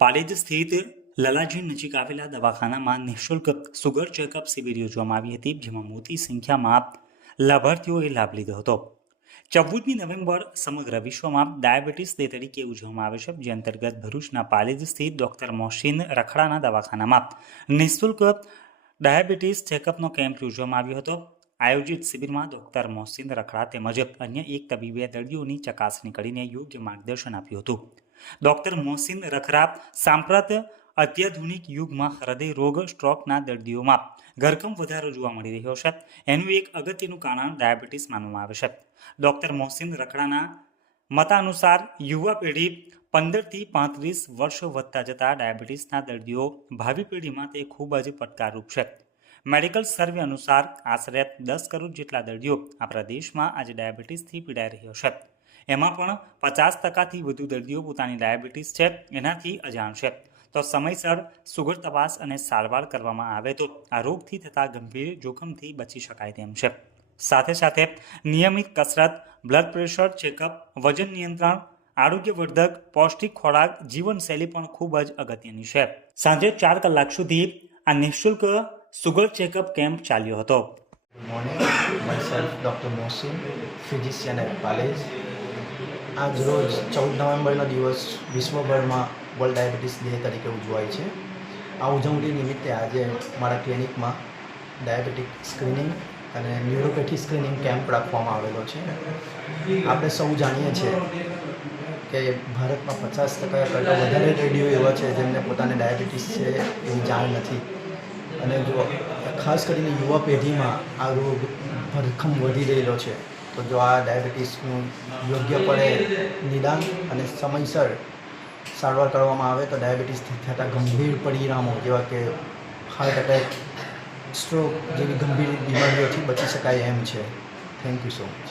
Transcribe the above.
પાલેજ સ્થિત લલાજી નજીક આવેલા દવાખાનામાં નિઃશુલ્ક સુગર ચેકઅપ શિબિર યોજવામાં આવી હતી, જેમાં મોટી સંખ્યામાં લાભાર્થીઓએ લાભ લીધો હતો. 14મી નવેમ્બર સમગ્ર વિશ્વમાં ડાયાબિટીસ ડે તરીકે ઉજવવામાં આવે છે, જે અંતર્ગત ભરૂચના પાલેજ સ્થિત ડોક્ટર મોહસીન રખડાના દવાખાનામાં નિઃશુલ્ક ડાયાબિટીસ ચેકઅપનો કેમ્પ યોજવામાં આવ્યો હતો. આયોજિત શિબિરમાં ડોક્ટર મોહસીન રખડા તેમજ અન્ય એક તબીબે દર્દીઓની ચકાસણી કરીને યોગ્ય માર્ગદર્શન આપ્યું હતું. ડોક્ટર મોહસીન રખડા સાંપ્રત અત્યાધુનિક યુગમાં હૃદય રોગ, સ્ટ્રોકના દર્દીઓમાં ધરખમ વધારો જોવા મળી રહ્યો છે. એનું એક અગત્યનું કારણ ડાયાબિટીસ માનવામાં આવે છે. ડોક્ટર મોહસીન રખડાના મતાનુસાર યુવા પેઢી 15થી 35 વર્ષ વધતા જતા ડાયાબિટીસના દર્દીઓ ભાવિ પેઢી માટે ખૂબ જ પડકારરૂપ છે. મેડિકલ સર્વે અનુસાર આશરે 10 કરોડ જેટલા દર્દીઓ આપણા દેશમાં આજે ડાયાબિટીસથી પીડાઈ રહ્યો છે. એમાં પણ 50%થી વધુ દર્દીઓ પોતાની ડાયાબિટીસ છે એનાથી અજાણ છે. તો સમયસર સુગર તપાસ અને સારવાર કરવામાં આવે તો આ રોગથી થતા ગંભીર જોખમથી બચી શકાય તેમ છે. સાથે સાથે નિયમિત કસરત, બ્લડ પ્રેશર ચેકઅપ, વજન નિયંત્રણ, આરોગ્યવર્ધક પૌષ્ટિક ખોરાક, જીવનશૈલી પણ ખૂબ જ અગત્યની છે. સાંજે 4 કલાક સુધી આ નિઃશુલ્ક સુગર ચેકઅપ કેમ્પ ચાલ્યો હતો. Good morning, myself Dr. Mohsin, physician at Palej. આજ રોજ 14 નવેમ્બરનો દિવસ વિશ્વભરમાં વર્લ્ડ ડાયાબિટીસ ડે તરીકે ઉજવાય છે. આ ઉજવણી નિમિત્તે આજે મારા ક્લિનિકમાં ડાયાબિટીક સ્ક્રીનિંગ અને ન્યુરોપેથી સ્ક્રીનિંગ કેમ્પ રાખવામાં આવેલો છે. આપણે સૌ જાણીએ છીએ કે ભારતમાં 50% કરતાં વધારે દર્દીઓ એવા છે જેમને પોતાને ડાયાબિટીસ છે એની જાણ નથી, અને જો ખાસ કરીને યુવા પેઢીમાં આ રોગ ભરખમ વધી રહેલો છે. તો જો આ ડાયાબિટીસનું યોગ્યપણે નિદાન અને સમયસર સારવાર કરવામાં આવે તો ડાયાબિટીસથી થતા ગંભીર પરિણામો જેવા કે હાર્ટ એટેક, સ્ટ્રોક જેવી ગંભીર બીમારીઓથી બચી શકાય એમ છે. Thank you so much.